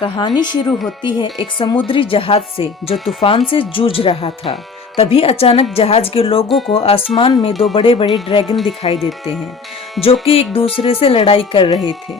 कहानी शुरू होती है एक समुद्री जहाज से जो तूफान से जूझ रहा था। तभी अचानक जहाज के लोगों को आसमान में दो बड़े बड़े ड्रैगन दिखाई देते हैं जो कि एक दूसरे से लड़ाई कर रहे थे।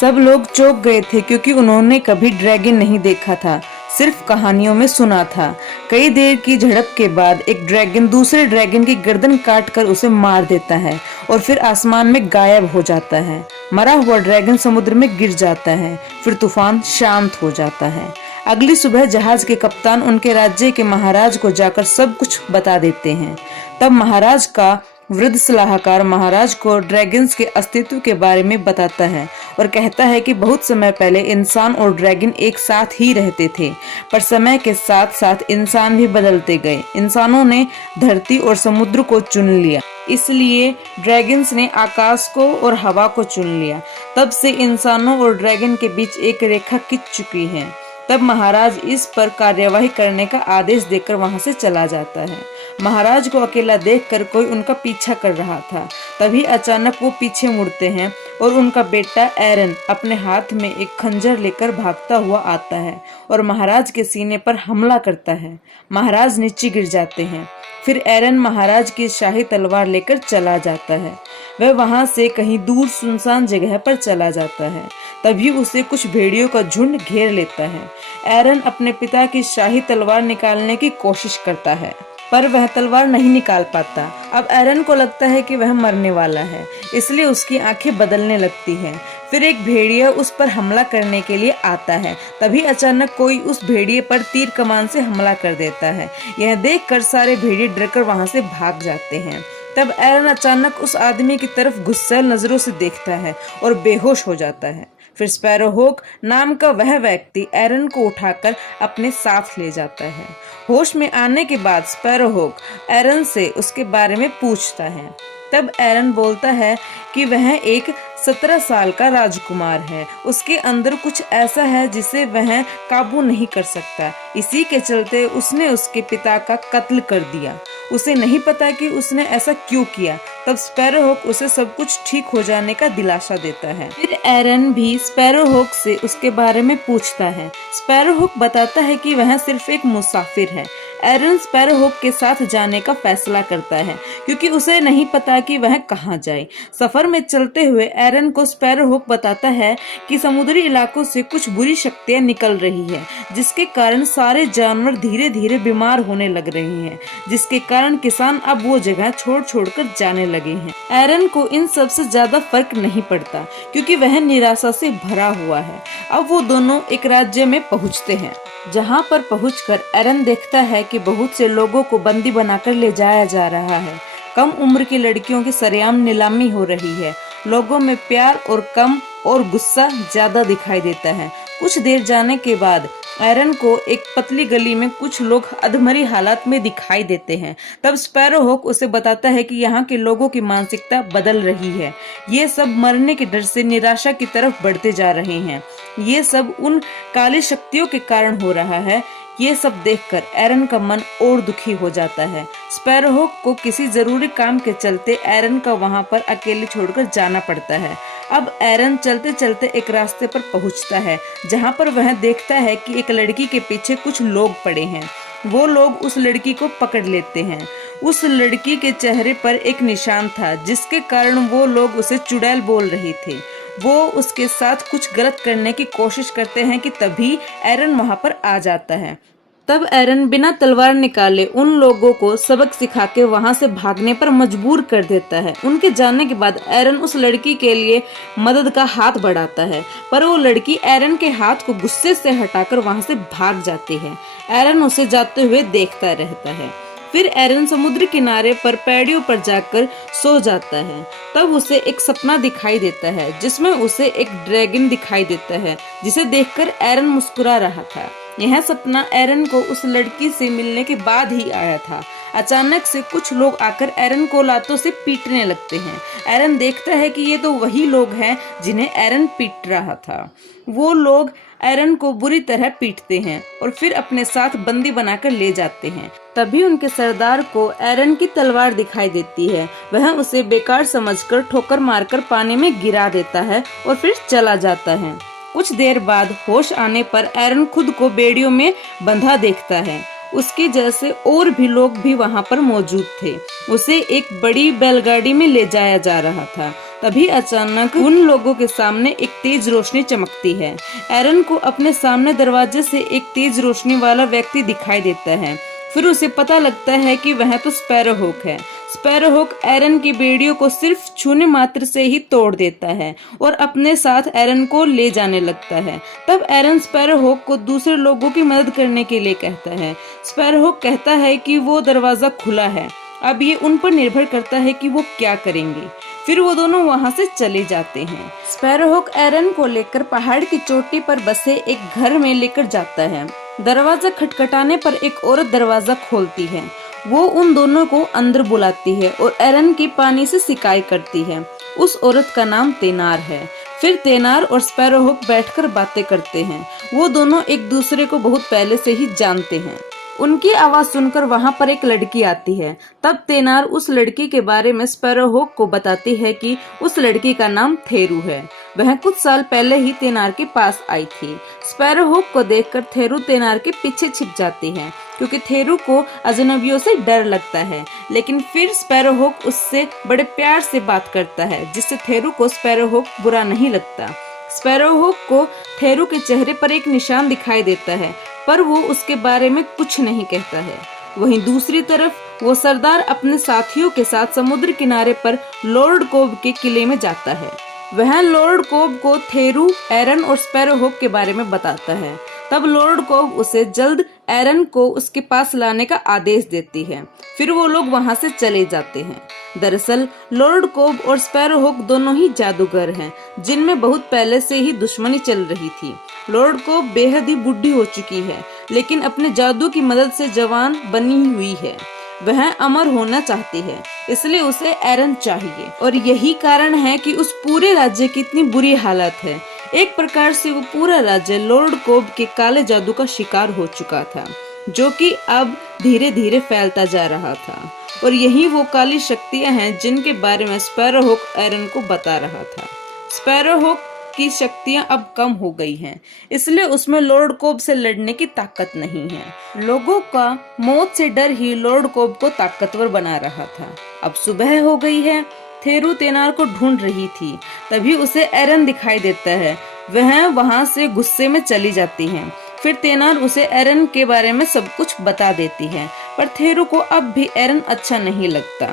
सब लोग चौंक गए थे क्योंकि उन्होंने कभी ड्रैगन नहीं देखा था, सिर्फ कहानियों में सुना था। कई देर की झड़प के बाद एक ड्रैगन दूसरे ड्रैगन की गर्दन काटकर उसे मार देता है और फिर आसमान में गायब हो जाता है। मरा हुआ ड्रैगन समुद्र में गिर जाता है। फिर तूफान शांत हो जाता है। अगली सुबह जहाज के कप्तान उनके राज्य के महाराज को जाकर सब कुछ बता देते हैं। तब महाराज का वृद्ध सलाहकार महाराज को ड्रैगन्स के अस्तित्व के बारे में बताता है और कहता है कि बहुत समय पहले इंसान और ड्रैगन एक साथ ही रहते थे, पर समय के साथ साथ इंसान भी बदलते गए। इंसानों ने धरती और समुद्र को चुन लिया, इसलिए ड्रैगन्स ने आकाश को और हवा को चुन लिया। तब से इंसानों और ड्रैगन के बीच एक रेखा खिंच चुकी है। तब महाराज इस पर कार्यवाही करने का आदेश देकर वहां से चला जाता है। महाराज को अकेला देखकर कोई उनका पीछा कर रहा था। तभी अचानक वो पीछे मुड़ते हैं और उनका बेटा एरन अपने हाथ में एक खंजर लेकर भागता हुआ आता है और महाराज के सीने पर हमला करता है। महाराज नीचे गिर जाते हैं। फिर एरन महाराज की शाही तलवार लेकर चला जाता है। वह वहां से कहीं दूर सुनसान जगह पर चला जाता है। तभी उसे कुछ भेड़ियों का झुंड घेर लेता है। एरन अपने पिता की शाही तलवार निकालने की कोशिश करता है, पर वह तलवार नहीं निकाल पाता। अब एरन को लगता है कि वह मरने वाला है, इसलिए उसकी आंखें बदलने लगती हैं। फिर एक भेड़िया उस पर हमला करने के लिए आता है। तभी अचानक कोई उस भेड़िए पर तीर कमान से हमला कर देता है। यह देखकर सारे भेड़िए डरकर वहां से भाग जाते हैं। तब एरन अचानक उस आदमी की तरफ गुस्सैल नजरों से देखता है और बेहोश हो जाता है। फिर स्पैरोहॉक नाम का वह व्यक्ति एरन को उठाकर अपने साथ ले जाता है। होश में आने के बाद स्पैरोहॉक एरन से उसके बारे में पूछता है। तब एरन बोलता है कि वह एक 17 साल का राजकुमार है। उसके अंदर कुछ ऐसा है जिसे वह काबू नहीं कर सकता। इसी के चलते उसने उसके पिता का कत्ल कर दिया। उसे नहीं पता कि उसने ऐसा क्यों किया। तब स्पैरोहॉक उसे सब कुछ ठीक हो जाने का दिलासा देता है। फिर एरन भी स्पैरोहॉक से उसके बारे में पूछता है। स्पैरोहॉक बताता है कि वह सिर्फ एक मुसाफिर है। एरन स्पैरोहॉक के साथ जाने का फैसला करता है क्योंकि उसे नहीं पता कि वह कहाँ जाए। सफर में चलते हुए एरन को स्पैरोहॉक बताता है कि समुद्री इलाकों से कुछ बुरी शक्तियां निकल रही है, जिसके कारण सारे जानवर धीरे धीरे बीमार होने लग रहे हैं, जिसके कारण किसान अब वो जगह छोड़ कर जाने लगे हैं। एरन को इन सब से ज्यादा फर्क नहीं पड़ता क्योंकि वह निराशा से भरा हुआ है। अब वो दोनों एक राज्य में पहुँचते हैं, जहाँ पर पहुंचकर एरन देखता है कि बहुत से लोगों को बंदी बनाकर ले जाया जा रहा है। कम उम्र की लड़कियों की सरेआम नीलामी हो रही है। लोगों में प्यार और कम और गुस्सा ज्यादा दिखाई देता है। कुछ देर जाने के बाद एरन को एक पतली गली में कुछ लोग अधमरी हालत में दिखाई देते हैं। तब स्पैरोहॉक उसे बताता है कि यहाँ के लोगों की मानसिकता बदल रही है। ये सब मरने के डर से निराशा की तरफ बढ़ते जा रहे हैं। ये सब उन काली शक्तियों के कारण हो रहा है। ये सब देखकर एरन का मन और दुखी हो जाता है। स्पैरोहॉक को किसी जरूरी काम के चलते एरन का वहां पर अकेले छोड़कर जाना पड़ता है। अब एरन चलते चलते एक रास्ते पर पहुंचता है, जहां पर वह देखता है कि एक लड़की के पीछे कुछ लोग पड़े हैं। वो लोग उस लड़की को पकड़ लेते हैं। उस लड़की के चेहरे पर एक निशान था, जिसके कारण वो लोग उसे चुड़ैल बोल रहे थे। वो उसके साथ कुछ गलत करने की कोशिश करते हैं कि तभी एरन वहां पर आ जाता है। तब एरन बिना तलवार निकाले उन लोगों को सबक सिखा के वहां से भागने पर मजबूर कर देता है। उनके जाने के बाद एरन उस लड़की के लिए मदद का हाथ बढ़ाता है, पर वो लड़की एरन के हाथ को गुस्से से हटाकर वहां से भाग जाती है। एरन उसे जाते हुए देखता रहता है। फिर एरन समुद्र किनारे पर पैड़ियों पर जाकर सो जाता है। तब उसे एक सपना दिखाई देता है, जिसमें उसे एक ड्रैगन दिखाई देता है, जिसे देखकर एरन मुस्कुरा रहा था। यह सपना एरन को उस लड़की से मिलने के बाद ही आया था। अचानक से कुछ लोग आकर एरन को लातों से पीटने लगते हैं। एरन देखता है कि ये तो वही लोग हैं जिन्हें एरन पीट रहा था। वो लोग एरन को बुरी तरह पीटते हैं और फिर अपने साथ बंदी बनाकर ले जाते हैं। तभी उनके सरदार को एरन की तलवार दिखाई देती है। वह उसे बेकार समझकर ठोकर मारकर पानी में गिरा देता है और फिर चला जाता है। कुछ देर बाद होश आने पर एरन खुद को बेड़ियों में बंधा देखता है। उसकी जैसे और भी लोग भी वहां पर मौजूद थे। उसे एक बड़ी बैलगाड़ी में ले जाया जा रहा था। तभी अचानक उन लोगों के सामने एक तेज रोशनी चमकती है। एरन को अपने सामने दरवाजे से एक तेज रोशनी वाला व्यक्ति दिखाई देता है। फिर उसे पता लगता है कि वह तो स्पैरोहॉक है। स्पैरोहॉक एरन की बेड़ियों को सिर्फ छूने मात्र से ही तोड़ देता है और अपने साथ एरन को ले जाने लगता है। तब एरन स्पैरोहॉक को दूसरे लोगों की मदद करने के लिए कहता है। स्पैरोहॉक कहता है कि वो दरवाजा खुला है, अब ये उन पर निर्भर करता है कि वो क्या करेंगे। फिर वो दोनों वहाँ से चले जाते हैं। स्पैरोहॉक एरन को लेकर पहाड़ की चोटी पर बसे एक घर में लेकर जाता है। दरवाजा खटखटाने पर एक औरत दरवाजा खोलती है। वो उन दोनों को अंदर बुलाती है और एरन की पानी से सिकाई करती है। उस औरत का नाम तेनार है। फिर तेनार और स्पैरोहॉक बैठकर बातें करते हैं। वो दोनों एक दूसरे को बहुत पहले से ही जानते हैं। उनकी आवाज सुनकर वहां पर एक लड़की आती है। तब तेनार उस लड़की के बारे में स्पैरोहॉक को बताती है कि उस लड़की का नाम थेरू है। वह कुछ साल पहले ही तेनार के पास आई थी। स्पैरोहॉक को देखकर थेरू तेनार के पीछे छिप जाती है, क्योंकि थेरू को अजनबियों से डर लगता है। लेकिन फिर स्पैरोहॉक उससे बड़े प्यार से बात करता है, जिससे थेरू को स्पैरोहॉक बुरा नहीं लगता। स्पैरोहॉक को थेरू के चेहरे पर एक निशान दिखाई देता है, पर वो उसके बारे में कुछ नहीं कहता है। वहीं दूसरी तरफ वो सरदार अपने साथियों के साथ समुद्र किनारे पर लॉर्ड कोब के किले में जाता है। वह लॉर्ड कोब को थेरू, एरन और स्पैरोहॉक के बारे में बताता है। तब लॉर्ड कोब उसे जल्द एरन को उसके पास लाने का आदेश देती है। फिर वो लोग वहां से चले जाते हैं। दरअसल लॉर्ड कोब और स्पैरोहॉक दोनों ही जादूगर हैं, जिनमें बहुत पहले से ही दुश्मनी चल रही थी। लॉर्ड कोब बेहद ही बुढ़ी हो चुकी है, लेकिन अपने जादू की मदद से जवान बनी हुई है। वह अमर होना चाहती है, इसलिए उसे एरन चाहिए। और यही कारण है कि उस पूरे राज्य की इतनी बुरी हालत है। एक प्रकार से वो पूरा राज्य लॉर्ड कोब के काले जादू का शिकार हो चुका था, जो कि अब धीरे धीरे फैलता जा रहा था। और यही वो काली शक्तियां हैं जिनके बारे में स्पैरोहॉक एरन को बता रहा था। स्पैरोहॉक की शक्तियां अब कम हो गई हैं, इसलिए उसमें लॉर्ड कोब से लड़ने की ताकत नहीं है। लोगों का मौत से डर ही लॉर्ड कोब को ताकतवर बना रहा था। अब सुबह हो गई है। थेरू तेनार को ढूंढ रही थी, तभी उसे एरन दिखाई देता है। वह वहां से गुस्से में चली जाती है। फिर तेनार उसे एरन के बारे में सब कुछ बता देती है, पर थेरू को अब भी एरन अच्छा नहीं लगता।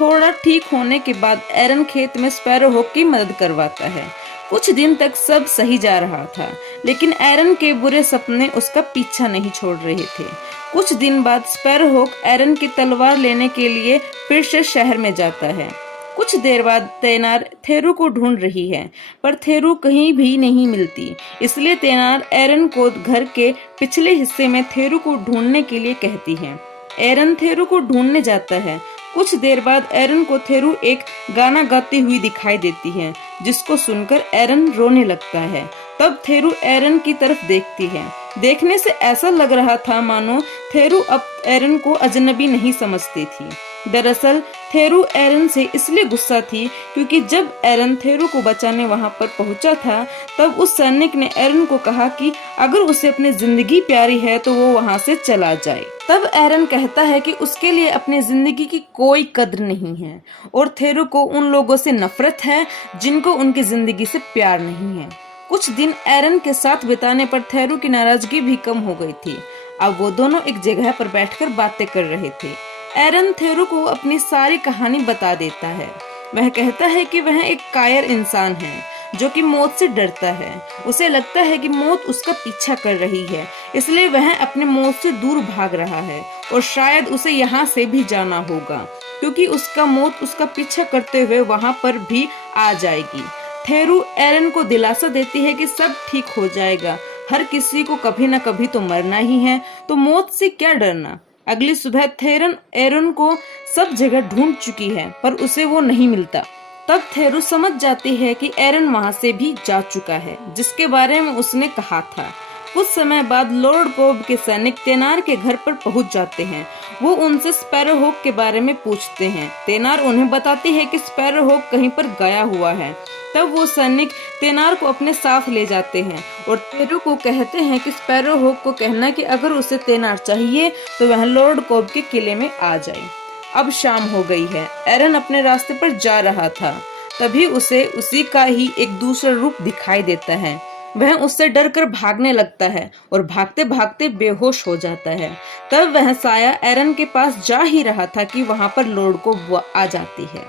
थोड़ा ठीक होने के बाद एरन खेत में स्पैरोहॉक की मदद करवाता है। कुछ दिन तक सब सही जा रहा था, लेकिन एरन के बुरे सपने उसका पीछा नहीं छोड़ रहे थे। कुछ दिन बाद स्पैरोहॉक एरन की तलवार लेने के लिए फिर से शहर में जाता है। कुछ देर बाद तेनार थेरू को ढूंढ रही है, पर थेरू कहीं भी नहीं मिलती। इसलिए तेनार एरन को घर के पिछले हिस्से में थेरू को ढूंढने के लिए कहती है। एरन थेरू को ढूंढने जाता है। कुछ देर बाद एरन को थेरू एक गाना गाती हुई दिखाई देती है, जिसको सुनकर एरन रोने लगता है। तब थेरू एरन की तरफ देखती है। देखने से ऐसा लग रहा था मानो थेरू अब एरन को अजनबी नहीं समझती थी। दरअसल थेरू एरन से इसलिए गुस्सा थी क्योंकि जब एरन थेरू को बचाने वहां पर पहुंचा था, तब उस सैनिक ने एरन को कहा कि अगर उसे अपनी जिंदगी प्यारी है तो वो वहां से चला जाए। तब एरन कहता है कि उसके लिए अपनी जिंदगी की कोई कद्र नहीं है और थेरू को उन लोगों से नफरत है जिनको उनकी जिंदगी से प्यार नहीं है। कुछ दिन एरन के साथ बिताने पर थेरू की नाराजगी भी कम हो गई थी। अब वो दोनों एक जगह पर बैठकर बातें कर रहे थे। एरन थेरू को अपनी सारी कहानी बता देता है। वह कहता है कि वह एक कायर इंसान है जो कि मौत से डरता है। उसे लगता है कि मौत उसका पीछा कर रही है, इसलिए वह अपने मौत से दूर भाग रहा है और शायद उसे यहाँ से भी जाना होगा, क्योंकि उसका मौत उसका पीछा करते हुए वहाँ पर भी आ जाएगी। थेरू एरन को दिलासा देती है कि सब ठीक हो जाएगा, हर किसी को कभी न कभी तो मरना ही है, तो मौत से क्या डरना। अगली सुबह थेरन एरन को सब जगह ढूंढ चुकी है, पर उसे वो नहीं मिलता। तब थेरू समझ जाती है कि एरन वहां से भी जा चुका है, जिसके बारे में उसने कहा था। कुछ समय बाद लॉर्ड कोब के सैनिक तेनार के घर पर पहुंच जाते हैं। वो उनसे स्पैरोहॉक के बारे में पूछते हैं। तेनार उन्हें बताती है कि स्पैरोहॉक कहीं पर गया हुआ है। तब वो सैनिक तेनार को अपने साथ ले जाते हैं और थेरू को कहते हैं कि स्पैरोहुक को कहना कि अगर उसे तेनार चाहिए तो वह लॉर्ड कोब के किले में आ जाए। अब शाम हो गई है। एरन अपने रास्ते पर जा रहा था, तभी उसे उसी का ही एक दूसरा रूप दिखाई देता है। वह उससे डरकर भागने लगता है और भागते भागते बेहोश हो जाता है। तब वह साया एरन के पास जा ही रहा था कि वहां पर लॉर्ड कोब आ जाती है,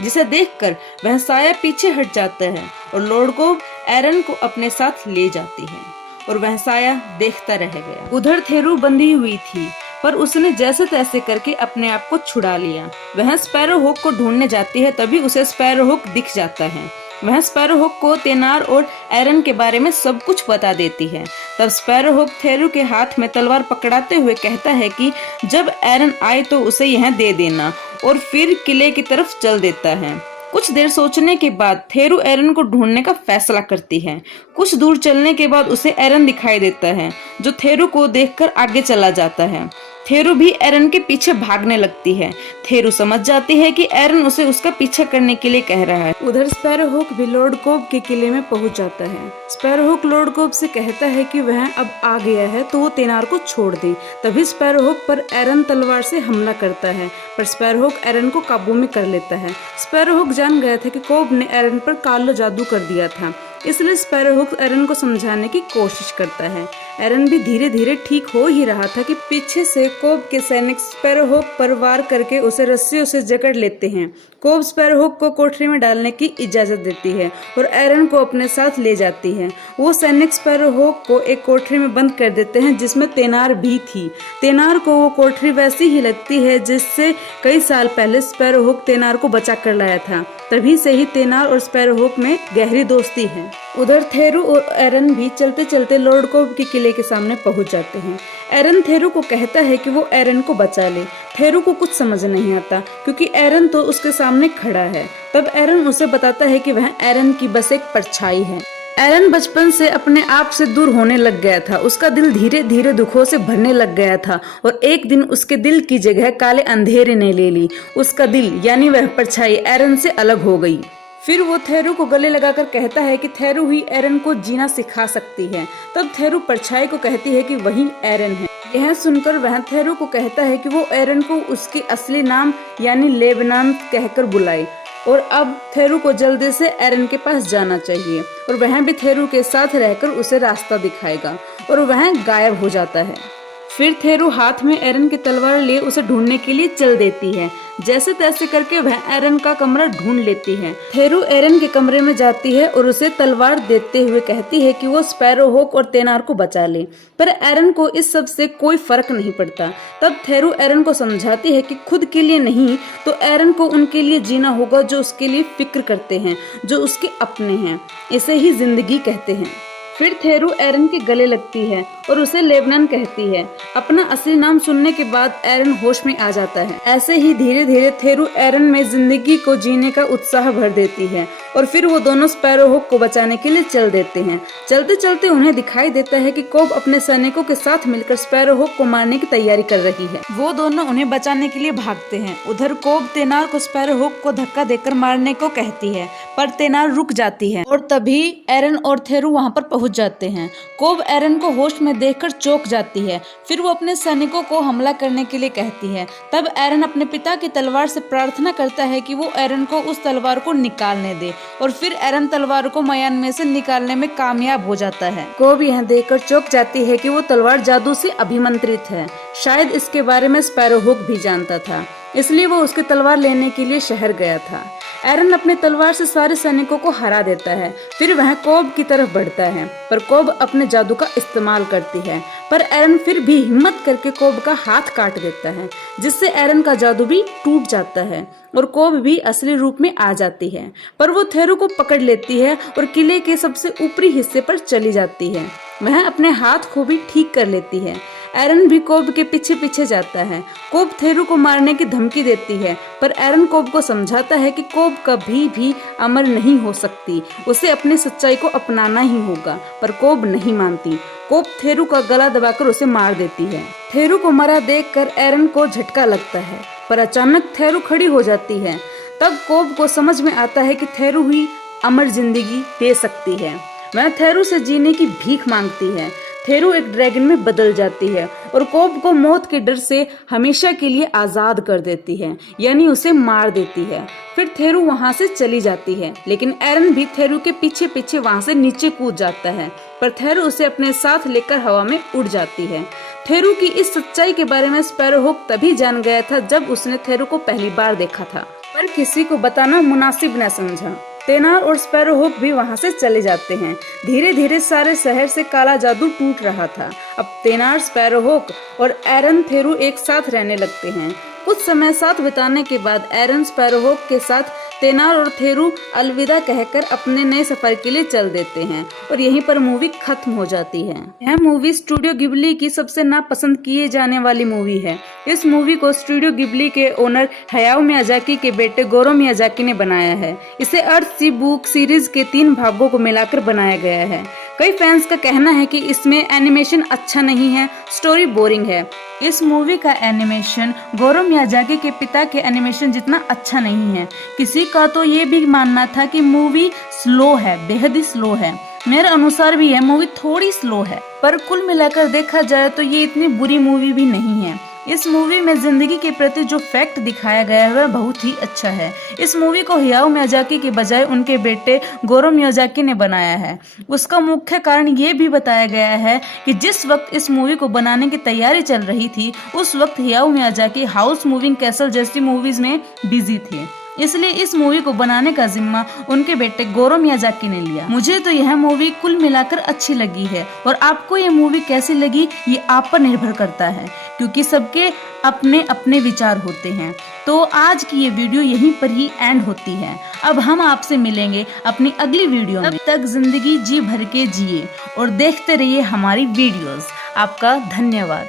जिसे देखकर वह साया पीछे हट जाता है और लॉर्ड कोब एरन को अपने साथ ले जाती है और वह साया देखता रह गया। उधर थेरू बंधी हुई थी, पर उसने जैसे तैसे करके अपने आप को छुड़ा लिया। वह स्पैरोहुक को ढूंढने जाती है, तभी उसे स्पैरोहुक दिख जाता है। वह स्पैरोहुक को तेनार और एरन के बारे में सब कुछ बता देती है। तब स्पैरोहुक थेरू के हाथ में तलवार पकड़ाते हुए कहता है कि जब एरन आए तो उसे यह दे देना, और फिर किले की तरफ चल देता है। कुछ देर सोचने के बाद थेरू एरन को ढूंढने का फैसला करती है। कुछ दूर चलने के बाद उसे एरन दिखाई देता है, जो थेरू को देखकर आगे चला जाता है। थेरू भी एरन के पीछे भागने लगती है। थेरू समझ जाती है कि एरन उसे उसका पीछा करने के लिए कह रहा है। उधर स्पैरोहुक भी लॉर्ड कोब के किले में पहुंच जाता है। स्पैरोहुक लॉर्ड कोब से कहता है कि वह अब आ गया है तो वो तेनार को छोड़ दे। तभी स्पैरोहुक पर एरन तलवार से हमला करता है, पर स्पैरोहुक एरन को काबू में कर लेता है। स्पैरोहुक जान गया था कि कोब ने एरन पर कालो जादू कर दिया था, इसलिए स्पैरोहुक एरन को समझाने की कोशिश करता है। एरन भी धीरे धीरे ठीक हो ही रहा था कि पीछे से कोब के सैनिक स्पैरोहुक पर वार करके उसे रस्सियों से जकड़ लेते हैं। कोब स्पैरोहुक को कोठरी में डालने की इजाजत देती है और एरन को अपने साथ ले जाती है। वो सैनिक स्पैरोहुक को एक कोठरी में बंद कर देते हैं, जिसमें तेनार भी थी। तेनार को वो कोठरी वैसी ही लगती है जिससे कई साल पहले स्पैरोहुक तेनार को बचा कर लाया था। तभी से ही तेनार और स्पैरोहुक में गहरी दोस्ती है। उधर थेरू और एरन भी चलते चलते लॉर्ड कोब के किले के सामने पहुंच जाते हैं। एरन थेरू को कहता है कि वो एरन को बचा ले। थेरू को कुछ समझ नहीं आता, क्योंकि एरन तो उसके सामने खड़ा है। तब एरन उसे बताता है कि वह एरन की बस एक परछाई है। एरन बचपन से अपने आप से दूर होने लग गया था। उसका दिल धीरे धीरे दुखों से भरने लग गया था और एक दिन उसके दिल की जगह काले अंधेरे ने ले ली। उसका दिल यानी वह परछाई एरन से अलग हो गई। फिर वो थेरू को गले लगाकर कहता है कि थेरू ही एरन को जीना सिखा सकती है। तब थेरू परछाई को कहती है कि वही एरन है। यह सुनकर वह थेरू को कहता है कि वो एरन को उसके असली नाम यानी लेबनान कहकर बुलाए और अब थेरू को जल्दी से एरन के पास जाना चाहिए और वह भी थेरू के साथ रहकर उसे रास्ता दिखाएगा और वह गायब हो जाता है। फिर थेरू हाथ में एरन की तलवार लिए उसे ढूंढने के लिए चल देती है। जैसे तैसे करके वह एरन का कमरा ढूंढ लेती है। थेरू एरन के कमरे में जाती है और उसे तलवार देते हुए कहती है कि वो स्पैरोहुक और तेनार को बचा ले, पर एरन को इस सब से कोई फर्क नहीं पड़ता। तब थेरू एरन को समझाती है कि खुद के लिए नहीं तो एरन को उनके लिए जीना होगा, जो उसके लिए फिक्र करते हैं, जो उसके अपने हैं। इसे ही जिंदगी कहते हैं। फिर थेरू एरन के गले लगती है और उसे लेबनान कहती है। अपना असली नाम सुनने के बाद एरन होश में आ जाता है। ऐसे ही धीरे धीरे थेरू एरन में जिंदगी को जीने का उत्साह भर देती है और फिर वो दोनों स्पैरोहुक को बचाने के लिए चल देते हैं। चलते चलते उन्हें दिखाई देता है कि कोब अपने सैनिकों के साथ मिलकर स्पैरोहुक को मारने की तैयारी कर रही है। वो दोनों उन्हें बचाने के लिए भागते हैं। उधर कोब तेनार को स्पैरोहुक को धक्का देकर मारने को कहती है, पर तेनार रुक जाती है और तभी एरन और थेरू वहाँ पर पहुँच जाते हैं। कोब एरन को होश में देखकर चौंक जाती है। फिर वो अपने सैनिकों को हमला करने के लिए कहती है। तब एरन अपने पिता की तलवार से प्रार्थना करता है कि वो एरन को उस तलवार को निकालने दे और फिर एरन तलवार को मयान में से निकालने में कामयाब हो जाता है। कोब यह देखकर चौंक जाती है कि वो तलवार जादू से अभिमंत्रित है। शायद इसके बारे में स्पैरोहुक भी जानता था, इसलिए वो उसकी तलवार लेने के लिए शहर गया था। एरन अपने तलवार से सारे सैनिकों को हरा देता है। फिर वह कोब की तरफ बढ़ता है, पर कोब अपने जादू का इस्तेमाल करती है। पर एरन फिर भी हिम्मत करके कोब का हाथ काट देता है, जिससे एरन का जादू भी टूट जाता है और कोब भी असली रूप में आ जाती है। पर वो थेरू को पकड़ लेती है और किले के सबसे ऊपरी हिस्से पर चली जाती है। वह अपने हाथ को भी ठीक कर लेती है। एरन भी कोब के पीछे पीछे जाता है। कोब थेरू को मारने की धमकी देती है, पर एरन कोब को समझाता है कि कोब कभी भी अमर नहीं हो सकती, उसे अपनी सच्चाई को अपनाना ही होगा। पर कोब नहीं मानती। कोब थेरू का गला दबाकर उसे मार देती है। थेरू को मरा देखकर एरन को झटका लगता है, पर अचानक थेरू खड़ी हो जाती है। तब कोब को समझ में आता है कि थेरू ही अमर जिंदगी दे सकती है। वह थेरू से जीने की भीख मांगती है। थेरू एक ड्रैगन में बदल जाती है और कोब को मौत के डर से हमेशा के लिए आजाद कर देती है, यानी उसे मार देती है। फिर थेरू वहां से चली जाती है, लेकिन एरन भी थेरू के पीछे पीछे वहां से नीचे कूद जाता है, पर थेरू उसे अपने साथ लेकर हवा में उड़ जाती है। थेरू की इस सच्चाई के बारे में स्पैरोहॉक तभी जान गया था जब उसने थेरू को पहली बार देखा था, पर किसी को बताना मुनासिब न समझा। तेनार और स्पैरोहॉक भी वहां से चले जाते हैं। धीरे धीरे सारे शहर से काला जादू टूट रहा था। अब तेनार, स्पैरोहॉक और एरन थेरू एक साथ रहने लगते हैं। कुछ समय साथ बिताने के बाद एरन स्पैरोहॉक के साथ तेनार और थेरू अलविदा कहकर अपने नए सफर के लिए चल देते हैं और यहीं पर मूवी खत्म हो जाती है। यह मूवी स्टूडियो गिबली की सबसे नापसंद किए जाने वाली मूवी है। इस मूवी को स्टूडियो गिबली के ओनर हयाओ मियाजाकी के बेटे गोरो मियाजाकी ने बनाया है। इसे अर्थ सी बुक सीरीज के 3 भागों को मिलाकर बनाया गया है। कई फैंस का कहना है कि इसमें एनिमेशन अच्छा नहीं है, स्टोरी बोरिंग है। इस मूवी का एनिमेशन गोरो मियाजाकी के पिता के एनिमेशन जितना अच्छा नहीं है। किसी का तो ये भी मानना था कि मूवी स्लो है, बेहद ही स्लो है। मेरे अनुसार भी यह मूवी थोड़ी स्लो है, पर कुल मिलाकर देखा जाए तो ये इतनी बुरी मूवी भी नहीं है। इस मूवी में जिंदगी के प्रति जो फैक्ट दिखाया गया है वह बहुत ही अच्छा है। इस मूवी को हयाओ मियाजाकी के बजाय उनके बेटे गोरो मियाजाकी ने बनाया है। उसका मुख्य कारण ये भी बताया गया है कि जिस वक्त इस मूवी को बनाने की तैयारी चल रही थी, उस वक्त Hayao Miyazaki house moving castle जैसी मूवीज में बिजी थे, इसलिए इस मूवी को बनाने का जिम्मा उनके बेटे गोरो मियाजाकी ने लिया। मुझे तो यह मूवी कुल मिलाकर अच्छी लगी है और आपको ये मूवी कैसी लगी ये आप पर निर्भर करता है, क्योंकि सबके अपने अपने विचार होते हैं। तो आज की ये वीडियो यहीं पर ही एंड होती है। अब हम आपसे मिलेंगे अपनी अगली वीडियो में। तब तक जिंदगी जी भर के जिए और देखते रहिए हमारी वीडियोस। आपका धन्यवाद।